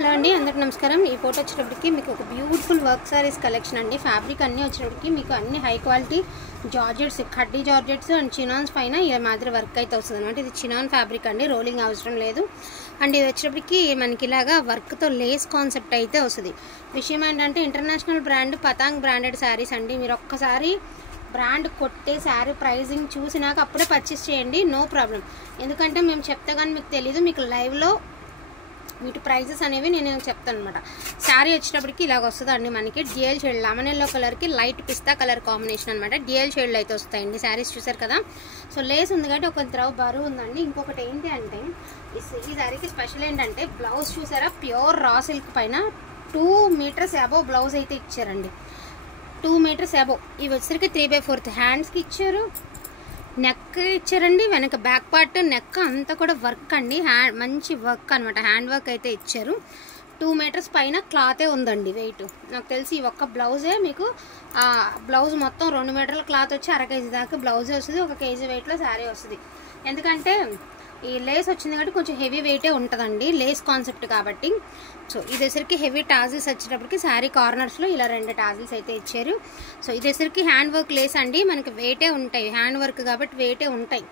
Hello అండి, అందరికి నమస్కారం. ఈ ఫోటో వచ్చేటప్పటికి మీకు ఒక బ్యూటిఫుల్ వర్క్ సారీస్ కలెక్షన్ అండి. ఫ్యాబ్రిక్ అన్నీ వచ్చేటప్పటికి మీకు అన్ని హై క్వాలిటీ జార్జెట్స్, కడ్డీ జార్జెట్స్ అండ్ చినాన్స్ పైన ఇలా మాదిరి వర్క్ అయితే వస్తుంది అనమాట. ఇది చినాన్ ఫ్యాబ్రిక్ అండి, రోలింగ్ అవసరం లేదు. అండ్ ఇది వచ్చేటప్పటికి మనకి ఇలాగా వర్క్తో లేస్ కాన్సెప్ట్ అయితే వస్తుంది. విషయం ఏంటంటే ఇంటర్నేషనల్ బ్రాండ్ పతాంగ్ బ్రాండెడ్ శారీస్ అండి. మీరు ఒక్కసారి బ్రాండ్ కొట్టే శారీ ప్రైజింగ్ చూసినాక అప్పుడే పర్చేస్ చేయండి, నో ప్రాబ్లం. ఎందుకంటే మేము చెప్తే కానీ మీకు తెలీదు, మీకు లైవ్లో వీటి ప్రైజెస్ అనేవి నేను చెప్తాను అనమాట. శారీ వచ్చేటప్పటికి ఇలాగ వస్తుందండి. మనకి డ్యూయల్ షేడ్ లెమన్ ఎల్లో కలర్కి లైట్ పిస్తా కలర్ కాంబినేషన్ అనమాట. డ్యూయల్ షేడ్లు అయితే వస్తాయండి. శారీస్ చూసారు కదా. సో లేస్ ఉంది కాబట్టి ఒక ద్రవ బరువు ఉందండి. ఇంకొకటి ఏంటి అంటే ఈ శారీకి స్పెషల్ ఏంటంటే బ్లౌజ్ చూసారా, ప్యూర్ రా సిల్క్ పైన 2 మీటర్స్ అబోవ్ బ్లౌజ్ అయితే ఇచ్చారండి. 2 మీటర్స్ అబోవ్. ఇవి వచ్చేసరికి 3/4 హ్యాండ్స్కి ఇచ్చారు, నెక్ ఇచ్చారండి. వెనక బ్యాక్ పార్ట్ నెక్ అంతా కూడా వర్క్ అండి, మంచి వర్క్ అనమాట. హ్యాండ్ వర్క్ అయితే ఇచ్చారు. 2 మీటర్స్ పైన క్లాతే ఉందండి. వెయిట్ నాకు తెలిసి ఈ ఒక్క బ్లౌజే మీకు బ్లౌజ్ మొత్తం 2 మీటర్ల క్లాత్ వచ్చి 1/2 కేజీ దాకా బ్లౌజే వస్తుంది. 1 కేజీ వెయిట్లో శారీ వస్తుంది. ఎందుకంటే ఈ లేస్ వచ్చింది కాబట్టి కొంచెం హెవీ వెయిటే ఉంటుందండి, లేస్ కాన్సెప్ట్ కాబట్టి. సో ఇదేసరికి హెవీ టాజిల్స్ వచ్చేటప్పటికి శారీ కార్నర్స్లో ఇలా 2 టాజిల్స్ అయితే ఇచ్చారు. సో ఇదేసరికి హ్యాండ్ వర్క్ లేస్ అండి, మనకి వెయిటే ఉంటాయి. హ్యాండ్ వర్క్ కాబట్టి వెయిటే ఉంటాయి.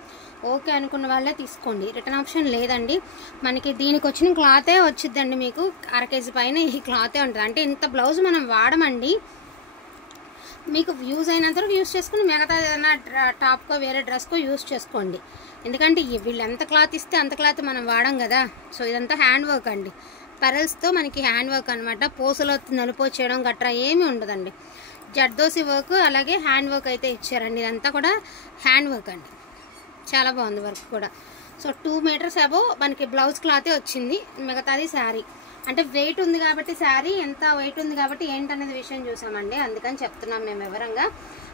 ఓకే అనుకున్న వాళ్ళే తీసుకోండి, రిటర్న్ ఆప్షన్ లేదండి. మనకి దీనికి వచ్చిన క్లాతే వచ్చిద్దండి మీకు 1/2 కేజీ పైన ఈ క్లాతే ఉంటుంది. అంటే ఇంత బ్లౌజ్ మనం వాడమండి, మీకు యూజ్ అయినంత యూజ్ చేసుకుని మిగతా ఏదైనా టాప్కో వేరే డ్రెస్కో యూజ్ చేసుకోండి. ఎందుకంటే వీళ్ళు ఎంత క్లాత్ ఇస్తే అంత క్లాత్ మనం వాడం కదా. సో ఇదంతా హ్యాండ్ వర్క్ అండి, పెరల్స్తో మనకి హ్యాండ్ వర్క్ అనమాట. పూసలో నలుపు చేయడం గట్రా ఏమీ ఉండదండి. జర్దోసి వర్క్ అలాగే హ్యాండ్ వర్క్ అయితే ఇచ్చారండి. ఇదంతా కూడా హ్యాండ్ వర్క్ అండి, చాలా బాగుంది వర్క్ కూడా. సో 2 మీటర్స్ అబోవ్ మనకి బ్లౌజ్ క్లాతే వచ్చింది. మిగతాది శారీ అంటే వెయిట్ ఉంది కాబట్టి, శారీ ఎంత వెయిట్ ఉంది కాబట్టి ఏంటనేది విషయం చూసామండి, అందుకని చెప్తున్నాం మేము వివరంగా.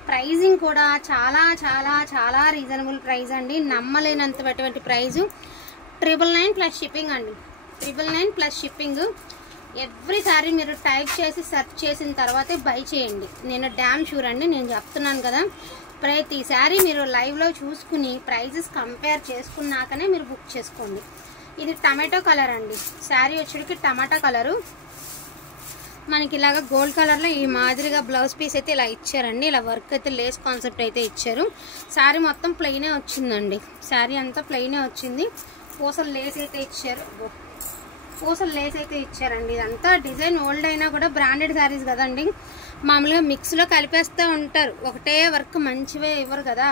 ప్రైజింగ్ కూడా చాలా చాలా చాలా రీజనబుల్ ప్రైస్ అండి, నమ్మలేనంతటువంటి ప్రైజు. 999 ప్లస్ షిప్పింగ్ అండి. 999 ప్లస్ షిప్పింగ్. ఎవ్రీ సారీ మీరు టైప్ చేసి సెర్చ్ చేసిన తర్వాతే బై చేయండి. నేను డ్యామ్ షూర్ అండి, నేను చెప్తున్నాను కదా. ప్రతి సారీ మీరు లైవ్లో చూసుకుని ప్రైజెస్ కంపేర్ చేసుకున్నాకనే మీరు బుక్ చేసుకోండి. ఇది టమాటో కలర్ అండి. శారీ వచ్చేటికి టమాటా కలరు, మనకి ఇలాగ గోల్డ్ కలర్లో ఈ మాదిరిగా బ్లౌజ్ పీస్ అయితే ఇలా ఇచ్చారండి. ఇలా వర్క్ అయితే లేస్ కాన్సెప్ట్ అయితే ఇచ్చారు. శారీ మొత్తం ప్లెయినే వచ్చిందండి, శారీ అంతా ప్లెయినే వచ్చింది. పూసలు లేస్ అయితే ఇచ్చారు, పూసలు లేస్ అయితే ఇచ్చారండి. ఇదంతా డిజైన్ ఓల్డ్ అయినా కూడా బ్రాండెడ్ శారీస్ కదండి, మామూలుగా మిక్స్లో కలిపేస్తూ ఉంటారు, ఒకటే వర్క్ మంచివే ఇవ్వరు కదా.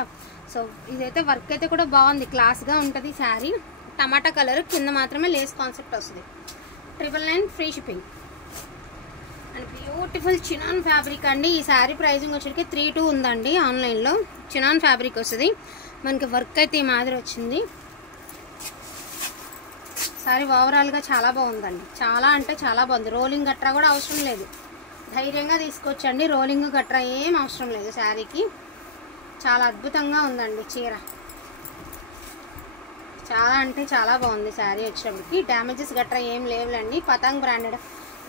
సో ఇదైతే వర్క్ అయితే కూడా బాగుంది, క్లాస్గా ఉంటుంది శారీ. టమాటా కలర్ కింద మాత్రమే లేస్ కాన్సెప్ట్ వస్తుంది. 999 free shipping. And beautiful chinon fabric అండి. ఈ శారీ ప్రైజింగ్ వచ్చేసరికి 32 ఉందండి ఆన్లైన్లో. చినాన్ ఫ్యాబ్రిక్ వస్తుంది మనకి. వర్క్ అయితే ఈ మాదిరి వచ్చింది. శారీ ఓవరాల్గా చాలా బాగుందండి, చాలా అంటే చాలా బాగుంది. రోలింగ్ గట్రా కూడా అవసరం లేదు, ధైర్యంగా తీసుకొచ్చండి. రోలింగ్ గట్రా ఏం అవసరం లేదు శారీకి. చాలా అద్భుతంగా ఉందండి చీర, చాలా అంటే చాలా బాగుంది శారీ వచ్చేటప్పటికి. డ్యామేజెస్ గట్రా ఏం లేవులండి. పతాంగ్ బ్రాండెడ్,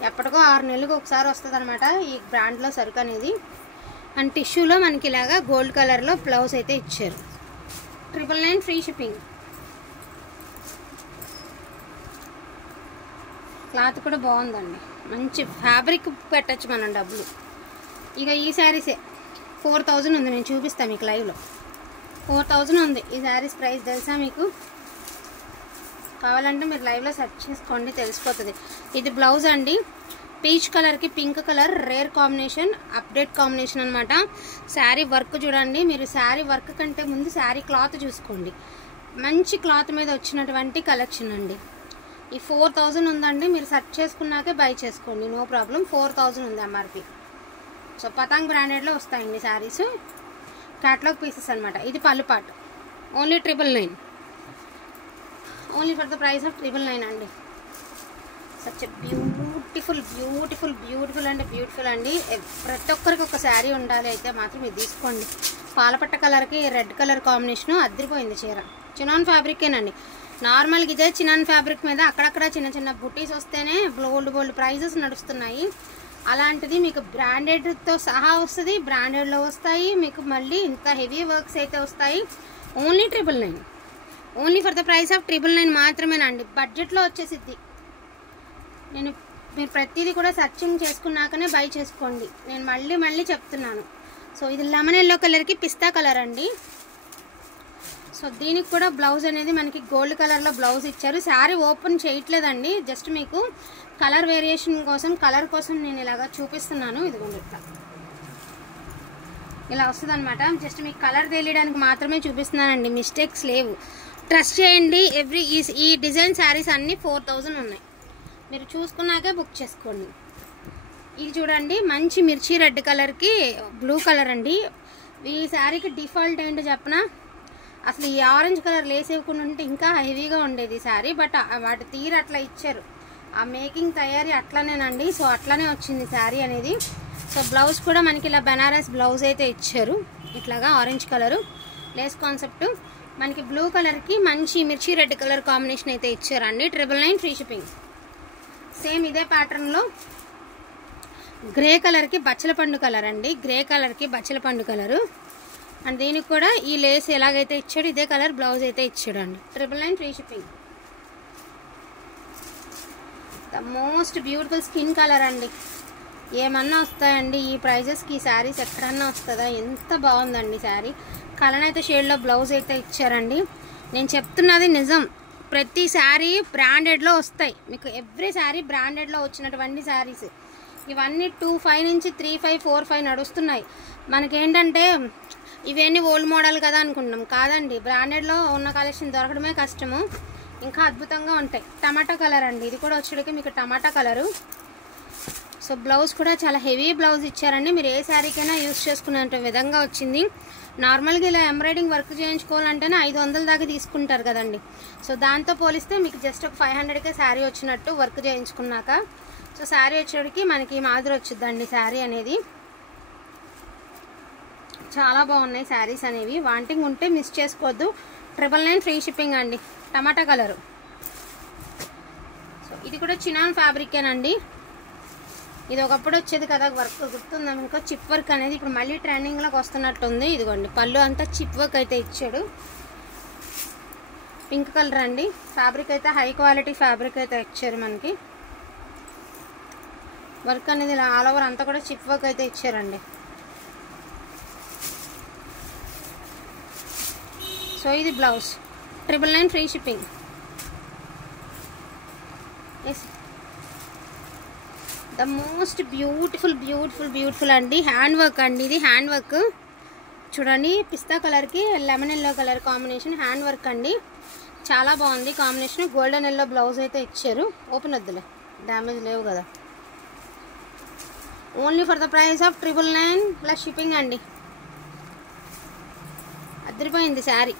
ఎప్పటికో 6 నెలలకు ఒకసారి వస్తుంది అనమాట ఈ బ్రాండ్లో సరుకు అనేది. అండ్ టిష్యూలో మనకి ఇలాగా గోల్డ్ కలర్లో బ్లౌజ్ అయితే ఇచ్చారు. 999 ఫ్రీ షిప్పింగ్. క్లాత్ కూడా బాగుందండి, మంచి ఫ్యాబ్రిక్ పెట్టచ్చు మనం డబ్బులు. ఇక ఈ శారీసే 4000 ఉంది, నేను చూపిస్తాను మీకు లైవ్లో. 4000 ఉంది ఈ శారీస్ ప్రైస్, తెలుసా మీకు? కావాలంటే మీరు లైవ్లో సెర్చ్ చేసుకోండి, తెలిసిపోతుంది. ఇది బ్లౌజ్ అండి, పీచ్ కలర్కి pink colour rare combination, update combination అనమాట. శారీ వర్క్ చూడండి మీరు, శారీ వర్క్ కంటే ముందు శారీ క్లాత్ చూసుకోండి. మంచి క్లాత్ మీద వచ్చినటువంటి కలెక్షన్ అండి. ఈ 4000 ఉందండి, మీరు సెర్చ్ చేసుకున్నాకే బై చేసుకోండి, నో ప్రాబ్లం. 4000 ఉంది ఎంఆర్పి. సో పతాంగ్ బ్రాండెడ్లో వస్తాయండి శారీస్, క్యాటలాగ్ పీసెస్ అనమాట. ఇది పళ్ళు పాటు, only 999, only for the price of 999 అండి. సచ్ బ్యూటిఫుల్ బ్యూటిఫుల్ బ్యూటిఫుల్ అంటే బ్యూటిఫుల్ అండి. ప్రతి ఒక్కరికి ఒక శారీ ఉండాలి అయితే మాత్రం ఇది తీసుకోండి. పాలపట్ట కలర్కి రెడ్ కలర్ కాంబినేషను అద్దరిపోయింది చీర. చినాన్ ఫ్యాబ్రికేనండి. నార్మల్గా ఇదే చినాన్ ఫ్యాబ్రిక్ మీద అక్కడక్కడ చిన్న చిన్న బుటీస్ వస్తేనే బోల్డ్ ప్రైజెస్ నడుస్తున్నాయి. అలాంటిది మీకు బ్రాండెడ్తో సహా వస్తుంది, బ్రాండెడ్లో వస్తాయి మీకు. మళ్ళీ ఇంత హెవీ వర్క్స్ అయితే వస్తాయి. Only 999, only for the price of 999 మాత్రమేనండి. బడ్జెట్లో వచ్చేసిద్ది. మీరు ప్రతిదీ కూడా సర్చింగ్ చేసుకున్నాకనే బై చేసుకోండి, నేను మళ్ళీ చెప్తున్నాను. సో ఇది లెమన్ ఎల్లో కలర్కి పిస్తా కలర్ అండి. సో దీనికి కూడా బ్లౌజ్ అనేది మనకి గోల్డ్ కలర్లో బ్లౌజ్ ఇచ్చారు. శారీ ఓపెన్ చేయట్లేదండి, జస్ట్ మీకు కలర్ వేరియేషన్ కోసం, కలర్ కోసం నేను ఇలాగా చూపిస్తున్నాను. ఇదిగోండి ఇలా వస్తుంది అనమాట. జస్ట్ మీకు కలర్ తెలియడానికి మాత్రమే చూపిస్తున్నానండి, మిస్టేక్స్ లేవు. ట్రస్ట్ చేయండి. ఈ డిజైన్ శారీస్ అన్నీ 4000 ఉన్నాయి, మీరు చూసుకున్నాకే బుక్ చేసుకోండి. ఇది చూడండి, మంచి మిర్చి రెడ్ కలర్కి బ్లూ కలర్ అండి. ఈ శారీకి డిఫాల్ట్ ఏంటో చెప్పనా, అసలు ఈ ఆరెంజ్ కలర్ లేస్ ఇవ్వకుండా ఉంటే ఇంకా హెవీగా ఉండేది శారీ. బట్ వాటి తీరు అట్లా ఇచ్చారు, ఆ మేకింగ్ తయారీ అట్లానేనండి. సో అట్లానే వచ్చింది శారీ అనేది. సో బ్లౌజ్ కూడా మనకి ఇలా బెనారస్ బ్లౌజ్ అయితే ఇచ్చారు, ఇట్లాగా ఆరెంజ్ కలరు లేస్ కాన్సెప్ట్. మనకి బ్లూ కలర్కి మంచి మిర్చి రెడ్ కలర్ కాంబినేషన్ అయితే ఇచ్చారండి. 999 ఫ్రీ షిప్పింగ్. సేమ్ ఇదే ప్యాటర్న్లో గ్రే కలర్కి బచ్చల పండు కలర్ అండి, గ్రే కలర్కి బచ్చల పండు కలరు. అండ్ దీనికి కూడా ఈ లేస్ ఎలాగైతే ఇచ్చాడు ఇదే కలర్ బ్లౌజ్ అయితే ఇచ్చాడు అండి. 999 free shipping. The most beautiful skin colour అండి. ఏమన్నా వస్తాయండి ఈ ప్రైజెస్కి? ఈ శారీస్ ఎక్కడన్నా వస్తుందా? ఎంత బాగుందండి శారీ. కలర్ అయితే షేడ్లో బ్లౌజ్ అయితే ఇచ్చారండి. నేను చెప్తున్నది నిజం, ప్రతి శారీ బ్రాండెడ్లో వస్తాయి మీకు. ఎవ్రీ శారీ బ్రాండెడ్లో వచ్చినటువంటి శారీస్ ఇవన్నీ 25 నుంచి 35, 45 నడుస్తున్నాయి. మనకేంటంటే ఇవన్నీ ఓల్డ్ మోడల్ కదా అనుకుంటున్నాం, కాదండి. బ్రాండెడ్లో ఉన్న కలెక్షన్ దొరకడమే కష్టము, ఇంకా అద్భుతంగా ఉంటాయి. టమాటా కలర్ అండి, ఇది కూడా వచ్చేటికి మీకు టమాటా కలరు. సో బ్లౌజ్ కూడా చాలా హెవీ బ్లౌజ్ ఇచ్చారండి. మీరు ఏ శారీకైనా యూజ్ చేసుకునే విధంగా వచ్చింది. నార్మల్గా ఇలా ఎంబ్రాయిడింగ్ వర్క్ చేయించుకోవాలంటేనే 500 దాకా తీసుకుంటారు కదండి. సో దాంతో పోలిస్తే మీకు జస్ట్ ఒక 500కే శారీ వచ్చినట్టు వర్క్ చేయించుకున్నాక. సో శారీ వచ్చేటికి మనకి మాదిరి వచ్చిందండి శారీ అనేది. చాలా బాగున్నాయి శారీస్ అనేవి, వాంటింగ్ ఉంటే మిస్ చేసుకోవద్దు. 999 ఫ్రీ షిప్పింగ్ అండి. టమాటా కలరు. సో ఇది కూడా చినాన్ ఫ్యాబ్రికేనండి. ఇది ఒకప్పుడు వచ్చేది కదా వర్క్, గుర్తుందా మీకు? చిప్ వర్క్ అనేది ఇప్పుడు మళ్ళీ ట్రెండింగ్లోకి వస్తున్నట్టుంది. ఇదిగోండి పళ్ళు అంతా చిప్ వర్క్ అయితే ఇచ్చాడు. పింక్ కలర్ అండి. ఫ్యాబ్రిక్ అయితే హై క్వాలిటీ ఫ్యాబ్రిక్ అయితే ఇచ్చారు మనకి. వర్క్ అనేది ఇలా ఆల్ ఓవర్ అంతా కూడా చిప్ వర్క్ అయితే ఇచ్చారండి. సో ఇది blouse. 999 free shipping. Yes, the most beautiful అండి. హ్యాండ్ వర్క్ అండి, ఇది హ్యాండ్ వర్క్ చూడండి. పిస్తా కలర్కి lemon yellow colour combination hand work అండి. చాలా బాగుంది కాంబినేషన్. గోల్డెన్ ఎల్లో బ్లౌజ్ అయితే ఇచ్చారు. ఓపెన్ వద్దులే, డ్యామేజ్ లేవు కదా. Only for the price of 999 plus shipping అండి. అదిరిపోయింది శారీ.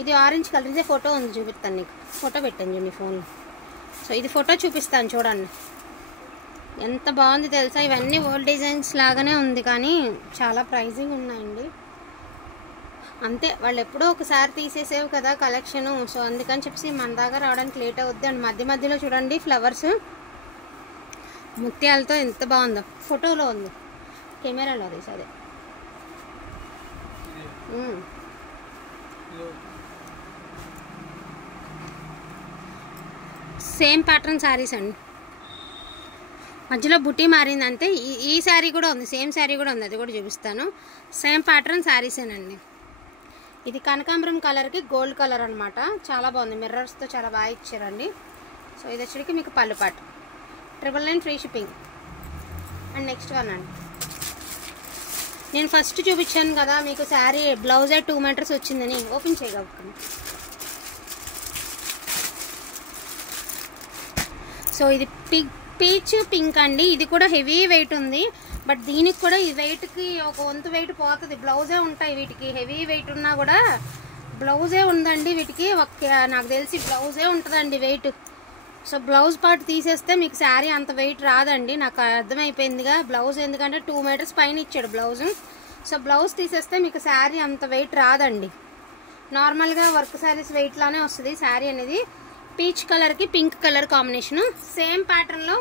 ఇది ఆరెంజ్ కలర్. ఇదే ఫోటో ఉంది, చూపిస్తాను నీకు. ఫోటో పెట్టండి చూడండి ఫోన్లో. సో ఇది ఫోటో చూపిస్తాను చూడండి, ఎంత బాగుంది తెలుసా. ఇవన్నీ ఓల్డ్ డిజైన్స్ లాగానే ఉంది కానీ చాలా ప్రైజింగ్ ఉన్నాయండి. అంతే, వాళ్ళు ఎప్పుడో ఒకసారి తీసేసేవి కదా కలెక్షను. సో అందుకని చెప్పి మన దాకా రావడానికి లేట్ అవుద్ది. అండ్ మధ్యలో చూడండి ఫ్లవర్స్ ముత్యాలతో ఎంత బాగుందో. ఫోటోలో ఉంది, కెమెరాలో తీసి అదే. సేమ్ ప్యాటర్న్ శారీస్ అండి. మధ్యలో బుట్టి మారింది అంతే. ఈ శారీ కూడా ఉంది, సేమ్ శారీ కూడా ఉంది, అది కూడా చూపిస్తాను. సేమ్ ప్యాటర్న్ శారీసేనండి. ఇది కనకాంబరం కలర్కి గోల్డ్ కలర్ అనమాట. చాలా బాగుంది, మిర్రర్స్తో చాలా బాగా ఇచ్చారండి. సో ఇది వచ్చేటికి మీకు పళ్ళు పాట. 999 free shipping. And next one అండి, నేను ఫస్ట్ చూపించాను కదా మీకు శారీ బ్లౌజే 2 మీటర్స్ వచ్చిందని. ఓపెన్ చేయగలుగుతాను. సో ఇది పీచ్ పింక్ అండి. ఇది కూడా హెవీ వెయిట్ ఉంది, బట్ దీనికి కూడా ఈ వెయిట్కి ఒక వంతు వెయిట్ పోతుంది. బ్లౌజే ఉంటాయి వీటికి, హెవీ వెయిట్ ఉన్నా కూడా బ్లౌజే ఉందండి వీటికి. నాకు తెలిసి బ్లౌజే ఉంటుందండి వెయిట్. సో బ్లౌజ్ పార్ట్ తీసేస్తే మీకు శారీ అంత వెయిట్ రాదండి, నాకు అర్థమైపోయిందిగా. బ్లౌజ్ ఎందుకంటే 2 మీటర్స్ పైన ఇచ్చాడు బ్లౌజ్. సో బ్లౌజ్ తీసేస్తే మీకు శారీ అంత వెయిట్ రాదండి. నార్మల్గా వర్క్ శారీస్ వెయిట్లానే వస్తుంది శారీ అనేది. పీచ్ కలర్కి పింక్ కలర్ కాంబినేషను. సేమ్ ప్యాటర్న్లో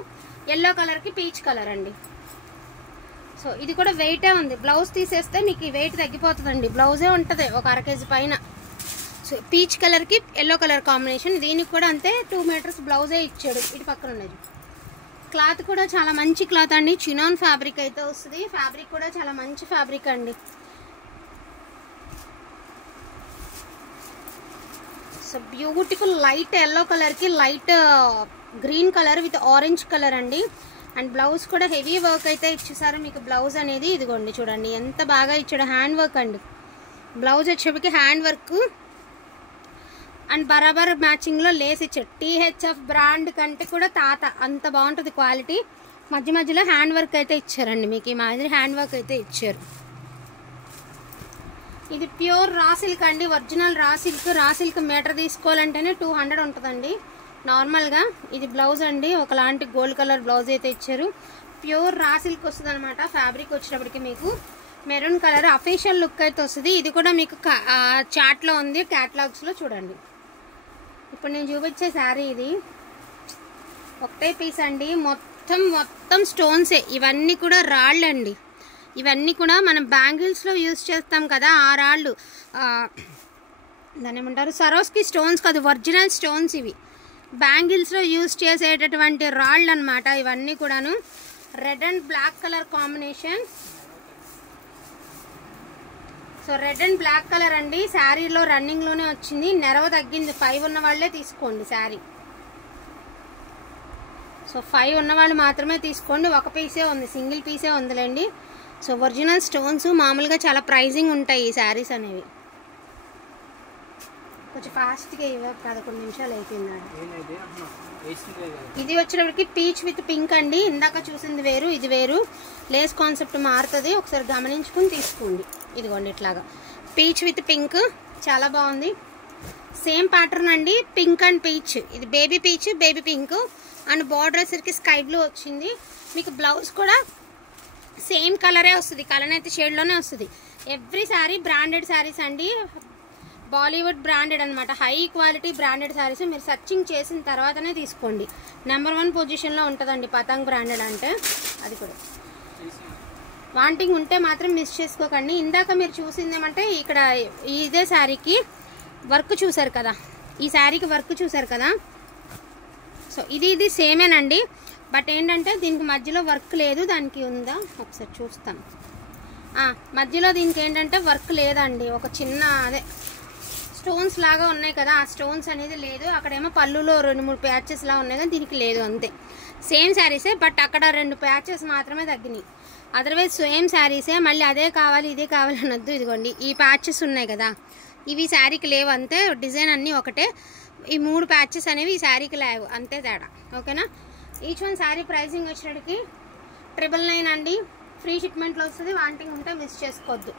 ఎల్లో కలర్కి పీచ్ కలర్ అండి. సో ఇది కూడా వెయిటే ఉంది. బ్లౌజ్ తీసేస్తే మీకు ఈ వెయిట్ తగ్గిపోతుందండి. బ్లౌజే ఉంటుంది ఒక 1/2 kg పైన. సో పీచ్ కలర్కి ఎల్లో కలర్ కాంబినేషన్. దీనికి కూడా అంతే 2 మీటర్స్ బ్లౌజే ఇచ్చాడు. ఇటు పక్కన ఉన్నది. క్లాత్ కూడా చాలా మంచి క్లాత్ అండి. చినాన్ ఫ్యాబ్రిక్ అయితే వస్తుంది. ఫ్యాబ్రిక్ కూడా చాలా మంచి ఫ్యాబ్రిక్ అండి. సో బ్యూటిఫుల్ లైట్ ఎల్లో కలర్కి light green colour with orange colour అండి. అండ్ బ్లౌజ్ కూడా హెవీ వర్క్ అయితే ఇచ్చేసారు మీకు. బ్లౌజ్ అనేది ఇదిగోండి చూడండి ఎంత బాగా ఇచ్చాడు. హ్యాండ్ వర్క్ అండి. బ్లౌజ్ వచ్చేప్పటికి హ్యాండ్ వర్క్ అండ్ బరాబర్ మ్యాచింగ్లో లేస్ ఇచ్చాడు. THF బ్రాండ్ కంటే కూడా తాత అంత బాగుంటుంది క్వాలిటీ. మధ్య మధ్యలో హ్యాండ్ వర్క్ అయితే ఇచ్చారండి మీకు. ఈ మాదిరి హ్యాండ్ వర్క్ అయితే ఇచ్చారు. ఇది ప్యూర్ రా సిల్క్ అండి. Original raw silk. Raw silk metre తీసుకోవాలంటేనే 200 ఉంటుందండి నార్మల్గా. ఇది బ్లౌజ్ అండి. ఒకలాంటి గోల్డ్ కలర్ బ్లౌజ్ అయితే ఇచ్చారు. ప్యూర్ రా సిల్క్ వస్తుంది అనమాట. ఫ్యాబ్రిక్ వచ్చేటప్పటికి మీకు మెరూన్ కలర్ అఫీషియల్ లుక్ అయితే వస్తుంది. ఇది కూడా మీకు చాట్లో ఉంది, క్యాటలాగ్స్లో చూడండి. ఇప్పుడు నేను చూపించే శారీ ఇది ఒకటే పీస్ అండి. మొత్తం స్టోన్సే. ఇవన్నీ కూడా రాళ్ళు అండి. ఇవన్నీ కూడా మనం బ్యాంగిల్స్లో యూజ్ చేస్తాం కదా, ఆ రాళ్ళు. దాన్ని ఏమంటారు, సరోస్కి స్టోన్స్ కాదు, ఒరిజినల్ స్టోన్స్ ఇవి. బ్యాంగిల్స్లో యూజ్ చేసేటటువంటి రాళ్ళు అనమాట ఇవన్నీ కూడాను. Red and black colour combination. So red and black colour అండి. శారీలో రన్నింగ్లోనే వచ్చింది. నెరవ తగ్గింది. 5 ఉన్న వాళ్ళే తీసుకోండి శారీ. సో 5 ఉన్నవాళ్ళు మాత్రమే తీసుకోండి. ఒక పీసే ఉంది, సింగిల్ పీసే ఉందిలేండి. సో ఒరిజినల్ స్టోన్స్ మామూలుగా చాలా ప్రైజింగ్ ఉంటాయి ఈ శారీస్ అనేవి. కొంచెం ఫాస్ట్గా 11 నిమిషాలు అయిపోయిందండి. ఇది వచ్చేటప్పటికి పీచ్ విత్ పింక్ అండి. ఇందాక చూసింది వేరు, ఇది వేరు. లేస్ కాన్సెప్ట్ మారుతుంది, ఒకసారి గమనించుకుని తీసుకోండి. ఇదిగోండి ఇట్లాగా పీచ్ విత్ పింక్ చాలా బాగుంది. సేమ్ ప్యాటర్న్ అండి. Pink and peach. ఇది baby peach, baby pink. And border వచ్చేసరికి స్కై బ్లూ వచ్చింది. మీకు బ్లౌజ్ కూడా సేమ్ కలరే వస్తుంది. కలర్ అయితే షేడ్లోనే వస్తుంది. ఎవ్రీ శారీ బ్రాండెడ్ శారీస్ అండి. బాలీవుడ్ బ్రాండెడ్ అనమాట. High quality branded saris. మీరు సర్చింగ్ చేసిన తర్వాతనే తీసుకోండి. నెంబర్ 1 పొజిషన్లో ఉంటుందండి పతంగ్ బ్రాండెడ్ అంటే. అది కూడా వాంటింగ్ ఉంటే మాత్రం మిస్ చేసుకోకండి. ఇందాక మీరు చూసింది ఏమంటే ఇక్కడ ఇదే శారీకి వర్క్ చూసారు కదా, ఈ శారీకి వర్క్ చూసారు కదా. సో ఇది సేమేనండి. బట్ ఏంటంటే దీనికి మధ్యలో వర్క్ లేదు. దానికి ఉందా ఒకసారి చూస్తాను. మధ్యలో దీనికి ఏంటంటే వర్క్ లేదండి. ఒక చిన్న అదే స్టోన్స్ లాగా ఉన్నాయి కదా, ఆ స్టోన్స్ అనేది లేదు. అక్కడేమో పళ్ళులో 2-3 ప్యాచెస్ లా ఉన్నాయి కానీ దీనికి లేదు. అంతే సేమ్ శారీసే. బట్ అక్కడ 2 ప్యాచెస్ మాత్రమే తగ్గినాయి. అదర్వైజ్ సేమ్ శారీసే. మళ్ళీ అదే కావాలి ఇదే కావాలి అనొద్దు. ఇదిగోండి ఈ ప్యాచెస్ ఉన్నాయి కదా, ఇవి శారీకి లేవు అంతే. డిజైన్ అన్నీ ఒకటే. ఈ 3 ప్యాచెస్ అనేవి ఈ శారీకి లేవు అంతే తేడా. ఓకేనా. ఈచ్ వన్ శారీ ప్రైసింగ్ వచ్చేటికి 999 అండి. ఫ్రీ షిప్మెంట్లో వస్తుంది. వాంటింగ్ ఉంటే మిస్ చేసుకోవద్దు.